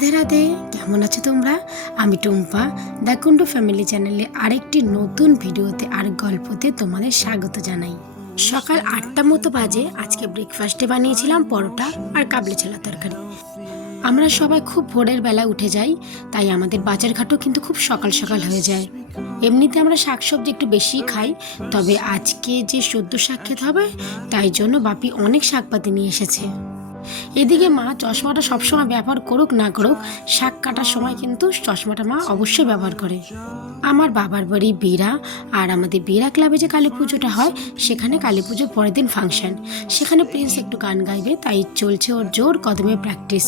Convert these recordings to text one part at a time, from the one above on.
রাধে রাধে, কেমন আছো তোমরা? আমি টুম্পা। দ্য কুন্ডু ফ্যামিলি চ্যানেলে আরেকটি নতুন ভিডিওতে আর গল্পতে তোমাদের স্বাগত জানাই। সকাল আটটা মতো বাজে, আজকে ব্রেকফাস্টে বানিয়েছিলাম পরোটা আর কাবলি ছোলা তরকারি। আমরা সবাই খুব ভোরের বেলা উঠে যাই, তাই আমাদের বাজার ঘাটও কিন্তু খুব সকাল সকাল হয়ে যায়। এমনিতে আমরা শাকসবজি একটু বেশিই খাই, তবে আজকে যে সদ্য শাক খেতে হবে, তাই জন্য বাপি অনেক শাকপাতি নিয়ে এসেছে। এদিকে মা চশমাটা সবসময় ব্যবহার করুক না করুক, শাক কাটার সময় কিন্তু চশমাটা মা অবশ্যই ব্যবহার করে। আমার বাবার বাড়ি বীরা, আর আমাদের বীরা ক্লাবে যে কালী পুজোটা হয়, সেখানে কালী পুজোর পরের দিন ফাংশন সেখানে প্রিন্স একটু গান গাইবে, তাই চলছে ওর জোর কদমে প্র্যাকটিস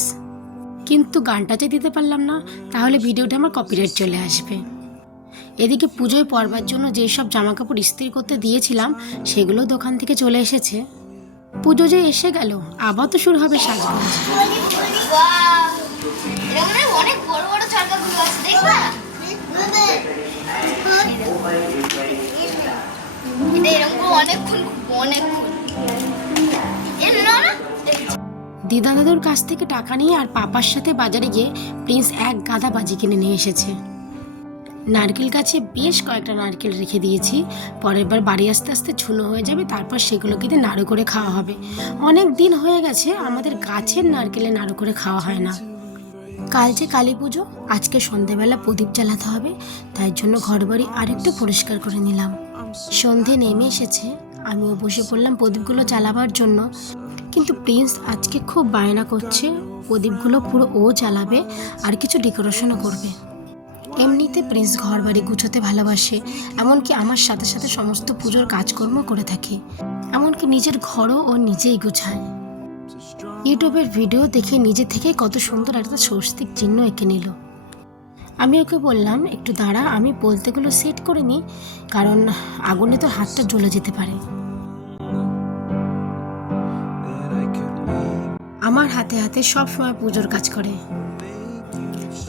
কিন্তু গানটা যে দিতে পারলাম না, তাহলে ভিডিওটা আমার কপিরাইট চলে আসবে। এদিকে পুজোয় পরবার জন্য যেসব জামা কাপড় ইস্ত্রি করতে দিয়েছিলাম, সেগুলো দোকান থেকে চলে এসেছে। পুজো যে এসে গেল, আবার তো শুরু হবে সাজগোজ। অনেক দিদা দাদুর কাছ থেকে টাকা নিয়ে আর পাপার সাথে বাজারে গিয়ে প্রিন্স এক গাদা বাজি কিনে নিয়ে এসেছে। নারকেল গাছে বেশ কয়েকটা নারকেল রেখে দিয়েছি। পরের বার বাড়ি আস্তে আস্তে ছুনো হয়ে যাবে, তারপর সেগুলো কিন্তু নাড়ু করে খাওয়া হবে। অনেক দিন হয়ে গেছে, আমাদের গাছের নারকেলে নাড়ু করে খাওয়া হয় না। কাল যে কালী পুজো, আজকে সন্ধেবেলা প্রদীপ জ্বালাতে হবে, তাই জন্য ঘরবাড়ি আরেকটু পরিষ্কার করে নিলাম। সন্ধে নেমে এসেছে, আমিও বসে পড়লাম প্রদীপগুলো চালাবার জন্য। কিন্তু প্রিন্স আজকে খুব বায়না করছে, প্রদীপগুলো পুরো ও চালাবে আর কিছু ডেকোরেশনও করবে। এমনিতে প্রিন্স ঘর বাড়ি গুছোতে ভালোবাসে, এমনকি আমার সাথে সাথে সমস্ত পুজোর কাজকর্ম করে থাকে। এমনকি নিজের ঘরও ও নিজেই গুছায়। ইউটিউবের ভিডিও দেখে নিজে থেকে কত সুন্দর একটা স্বস্তিক চিহ্ন এঁকে নিল। আমি ওকে বললাম, একটু দাঁড়া, আমি বলতেগুলো সেট করে নিই, কারণ আগুনে তো হাতটা জ্বলে যেতে পারে। আমার হাতে হাতে সব সময় পুজোর কাজ করে।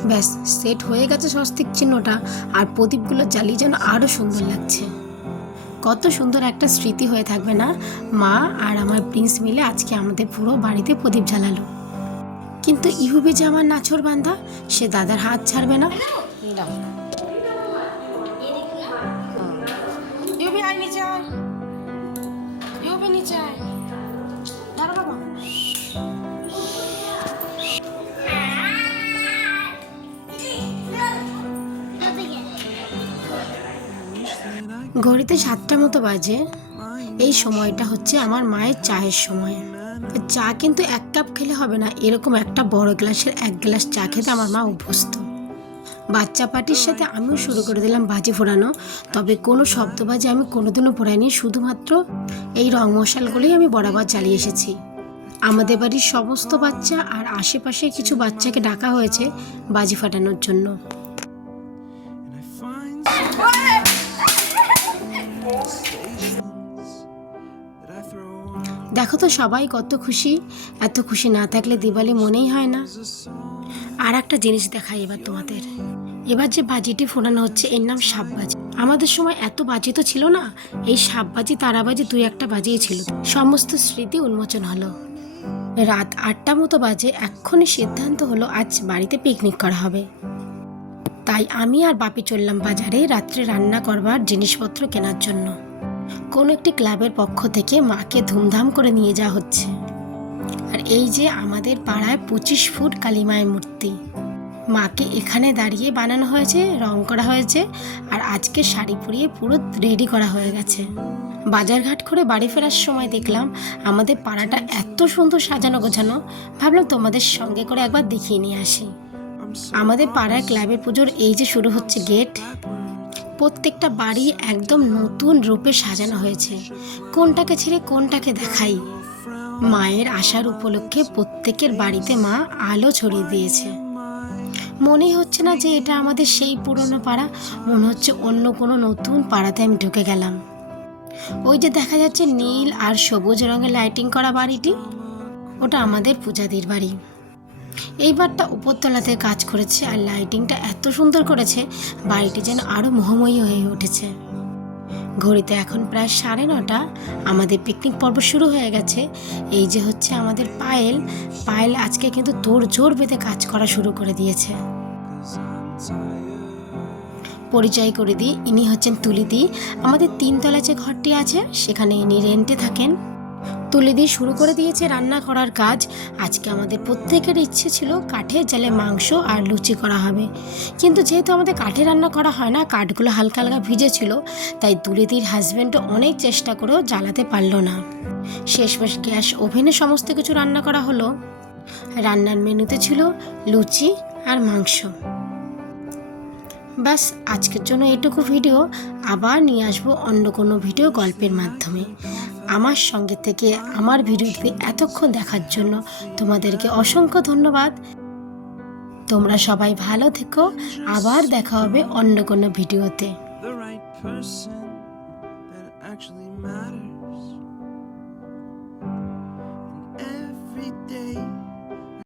ব্যাস সেট হয়ে গেছে স্বস্তিক চিহ্নটা আর প্রদীপগুলো জ্বালিয়ে যেন আরও সুন্দর লাগছে। কত সুন্দর একটা স্মৃতি হয়ে থাকবে না? মা আর আমার প্রিন্স মিলে আজকে আমাদের পুরো বাড়িতে প্রদীপ জ্বালালো। কিন্তু ইহুবি যে আমার নাছর বান্ধা সে দাদার হাত ছাড়বে না। ইউবি আয় নিচে ইউবি নিচে ঘড়িতে সাতটা মতো বাজে। এই সময়টা হচ্ছে আমার মায়ের চায়ের সময়। চা কিন্তু এক কাপ খেলে হবে না, এরকম একটা বড় গ্লাসের এক গ্লাস চা খেতে আমার মা অভ্যস্ত। বাচ্চা পার্টির সাথে আমিও শুরু করে দিলাম বাজি ফোড়ানো, তবে কোনো শব্দবাজি আমি কোনোদিনও ফোড়াইনি, শুধুমাত্র এই রং মশালগুলোই আমি বরাবর চালিয়ে এসেছি। আমাদের বাড়ির সমস্ত বাচ্চা আর আশেপাশে কিছু বাচ্চাকে ডাকা হয়েছে বাজি ফাটানোর জন্য। দেখো তো সবাই কত খুশি, এত খুশি না থাকলে দিওয়ালি মনেই হয় না। আর একটা জিনিস দেখাই এবার তোমাদের। এবার যে বাজিটি ফোটানো হচ্ছে, এর নাম সাপবাজি। আমাদের সময় এত বাজি তো ছিল না, এই সাপবাজি, তারাবাজি দুই একটা বাজিই ছিল। সমস্ত স্মৃতি উন্মোচন হলো। রাত আটটা মতো বাজে, এক্ষুনি সিদ্ধান্ত হলো আজ বাড়িতে পিকনিক করা হবে। তাই আমি আর বাপি চললাম বাজারে রাত্রে রান্না করবার জিনিসপত্র কেনার জন্য। কোনো একটি ক্লাবের পক্ষ থেকে মাকে ধুমধাম করে নিয়ে যাওয়া হচ্ছে। আর এই যে আমাদের পাড়ায় পঁচিশ ফুট কালীমায়ের মূর্তি। মাকে এখানে দাঁড়িয়ে বানানো হয়েছে, রং করা হয়েছে, আর আজকে শাড়ি পরিয়ে পুরো রেডি করা হয়ে গেছে। বাজারঘাট করে বাড়ি ফেরার সময় দেখলাম আমাদের পাড়াটা এত সুন্দর সাজানো গোছানো। ভাবলাম তোমাদের সঙ্গে করে একবার দেখিয়ে নিয়ে আসি। আমাদের পাড়ার ক্লাবের পুজোর এই যে শুরু হচ্ছে গেট, প্রত্যেকটা বাড়ি একদম নতুন রূপে সাজানো হয়েছে। কোনটাকে ছেড়ে কোনটাকে দেখাই? মায়ের আসার উপলক্ষে প্রত্যেকের বাড়িতে মা আলো ছড়িয়ে দিয়েছে। মনেই হচ্ছে না যে এটা আমাদের সেই পুরনো পাড়া। মনে হচ্ছে অন্য কোনো নতুন পাড়াতে আমি ঢুকে গেলাম। ওই যে দেখা যাচ্ছে নীল আর সবুজ রঙের লাইটিং করা বাড়িটি, ওটা আমাদের পূজাদির বাড়ি। এইবারটা উপরতলাতে কাজ করেছে আর লাইটিংটা এত সুন্দর করেছে, বাড়িটি যেন আরও মোহময়ী হয়ে উঠেছে। ঘড়িতে এখন প্রায় সাড়ে নটা, আমাদের পিকনিক পর্ব শুরু হয়ে গেছে। এই যে হচ্ছে আমাদের পায়েল পায়েল আজকে কিন্তু তোর জোর বেঁধে কাজ করা শুরু করে দিয়েছে। পরিচয় করে দিই, ইনি হচ্ছেন তুলিদি। আমাদের তিনতলা যে ঘরটি আছে, সেখানে ইনি রেন্টে থাকেন। তুলিদি শুরু করে দিয়েছে রান্না করার কাজ। আজকে আমাদের প্রত্যেকের ইচ্ছে ছিল কাঠের জালে মাংস আর লুচি করা হবে। কিন্তু যেহেতু আমাদের কাঠে রান্না করা হয় না, কাঠগুলো হালকা হালকা ভিজে ছিল, তাই তুলিদির হাজব্যান্ডও অনেক চেষ্টা করেও জ্বালাতে পারল না। শেষমেশ গ্যাস ওভেনে সমস্ত কিছু রান্না করা হলো। রান্নার মেনুতে ছিল লুচি আর মাংস। ব্যাস, আজকের জন্য এটুকু ভিডিও। আবার নিয়ে আসব অন্য কোনো ভিডিও গল্পের মাধ্যমে। আমার সঙ্গে থেকে আমার ভিডিওটি এতক্ষণ দেখার জন্য তোমাদেরকে অসংখ্য ধন্যবাদ। তোমরা সবাই ভালো থেকো। আবার দেখা হবে অন্য কোনো ভিডিওতে।